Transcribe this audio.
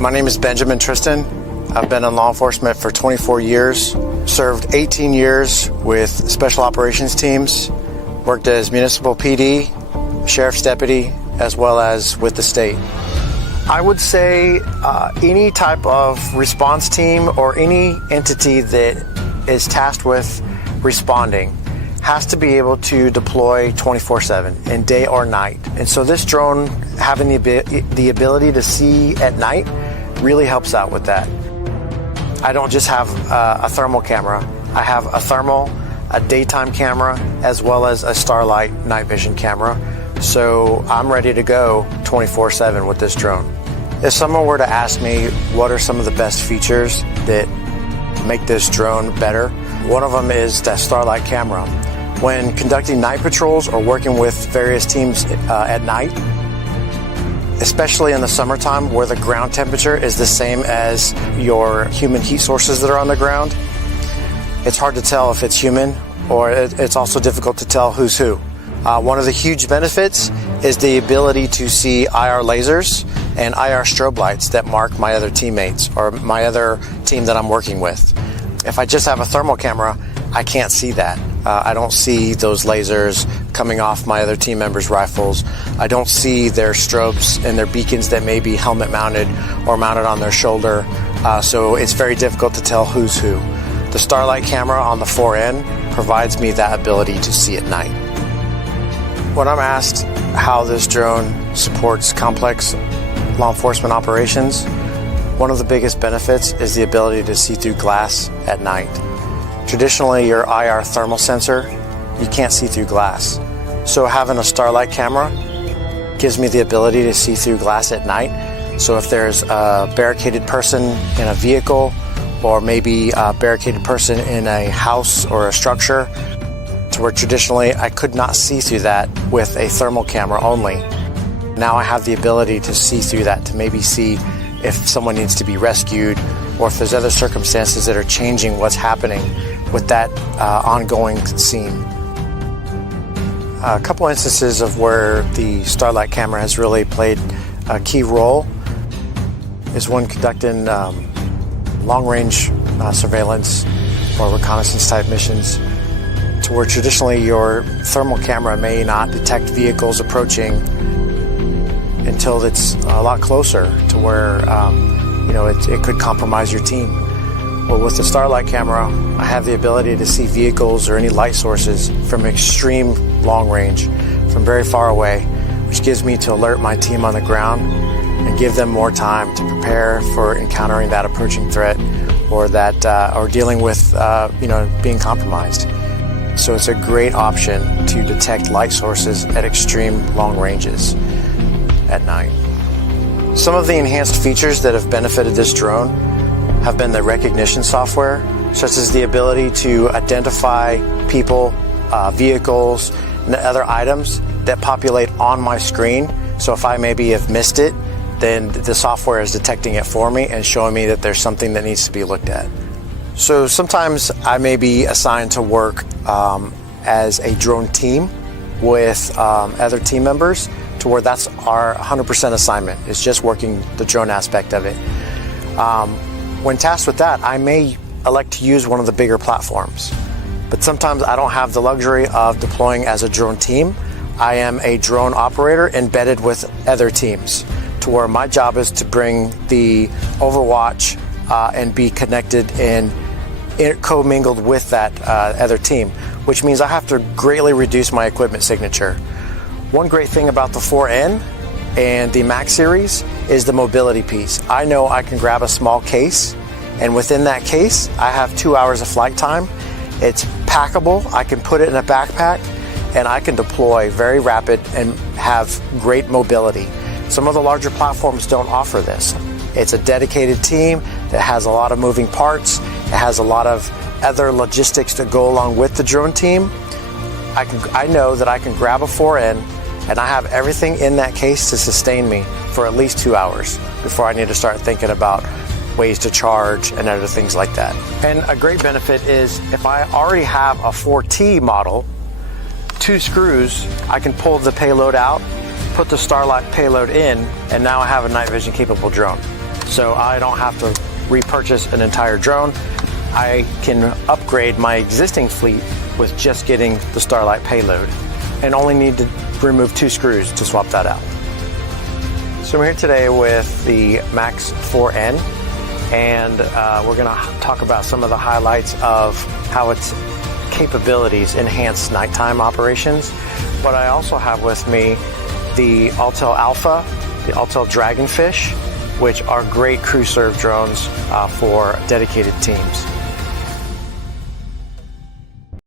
My name is Benjamin Tristan. I've been in law enforcement for 24 years, served 18 years with special operations teams, worked as municipal PD, sheriff's deputy, as well as with the state. I would say any type of response team or any entity that is tasked with responding has to be able to deploy 24/7 in day or night. And so this drone having the ability to see at night really helps out with that. I don't just have a thermal camera. I have a thermal, a daytime camera, as well as a Starlight night vision camera. So I'm ready to go 24/7 with this drone. If someone were to ask me what are some of the best features that make this drone better, one of them is that Starlight camera. When conducting night patrols or working with various teams at night, especially in the summertime where the ground temperature is the same as your human heat sources that are on the ground, it's hard to tell if it's human, or it's also difficult to tell who's who. One of the huge benefits is the ability to see IR lasers and IR strobe lights that mark my other teammates or my other team that I'm working with. If I just have a thermal camera, I can't see that. I don't see those lasers coming off my other team members' rifles. I don't see their strobes and their beacons that may be helmet mounted or mounted on their shoulder. So it's very difficult to tell who's who. The Starlight camera on the 4N provides me that ability to see at night. When I'm asked how this drone supports complex law enforcement operations, one of the biggest benefits is the ability to see through glass at night. Traditionally, your IR thermal sensor, you can't see through glass. So having a Starlight camera gives me the ability to see through glass at night. So if there's a barricaded person in a vehicle, or maybe a barricaded person in a house or a structure, to where traditionally I could not see through that with a thermal camera only. Now I have the ability to see through that, to maybe see if someone needs to be rescued, or if there's other circumstances that are changing what's happening with that ongoing scene. A couple instances of where the Starlight camera has really played a key role is when conducting long-range surveillance or reconnaissance type missions, to where traditionally your thermal camera may not detect vehicles approaching until it's a lot closer to where it could compromise your team. Well, with the Starlight camera, I have the ability to see vehicles or any light sources from extreme long range, from very far away, which gives me to alert my team on the ground and give them more time to prepare for encountering that approaching threat, or dealing with being compromised. So it's a great option to detect light sources at extreme long ranges at night. Some of the enhanced features that have benefited this drone have been the recognition software, such as the ability to identify people, vehicles, and other items that populate on my screen. So if I maybe have missed it, then the software is detecting it for me and showing me that there's something that needs to be looked at. So sometimes I may be assigned to work as a drone team with other team members, to where that's our 100% assignment. It's just working the drone aspect of it. When tasked with that, I may elect to use one of the bigger platforms. But sometimes I don't have the luxury of deploying as a drone team. I am a drone operator embedded with other teams, to where my job is to bring the overwatch and be connected and commingled with that other team, which means I have to greatly reduce my equipment signature. One great thing about the 4N and the Max series is the mobility piece. I know I can grab a small case, and within that case, I have 2 hours of flight time. It's packable. I can put it in a backpack, and I can deploy very rapid and have great mobility. Some of the larger platforms don't offer this. It's a dedicated team that has a lot of moving parts. It has a lot of other logistics to go along with the drone team. I know that I can grab a 4N, and I have everything in that case to sustain me for at least 2 hours before I need to start thinking about ways to charge and other things like that. And a great benefit is if I already have a 4T model, 2 screws, I can pull the payload out, put the Starlight payload in, and now I have a night vision capable drone. so I don't have to repurchase an entire drone. I can upgrade my existing fleet with just getting the Starlight payload and only need to remove 2 screws to swap that out. So I'm here today with the Max 4N, and we're going to talk about some of the highlights of how its capabilities enhance nighttime operations. But I also have with me the Autel Alpha, the Autel Dragonfish, which are great crew serve drones for dedicated teams.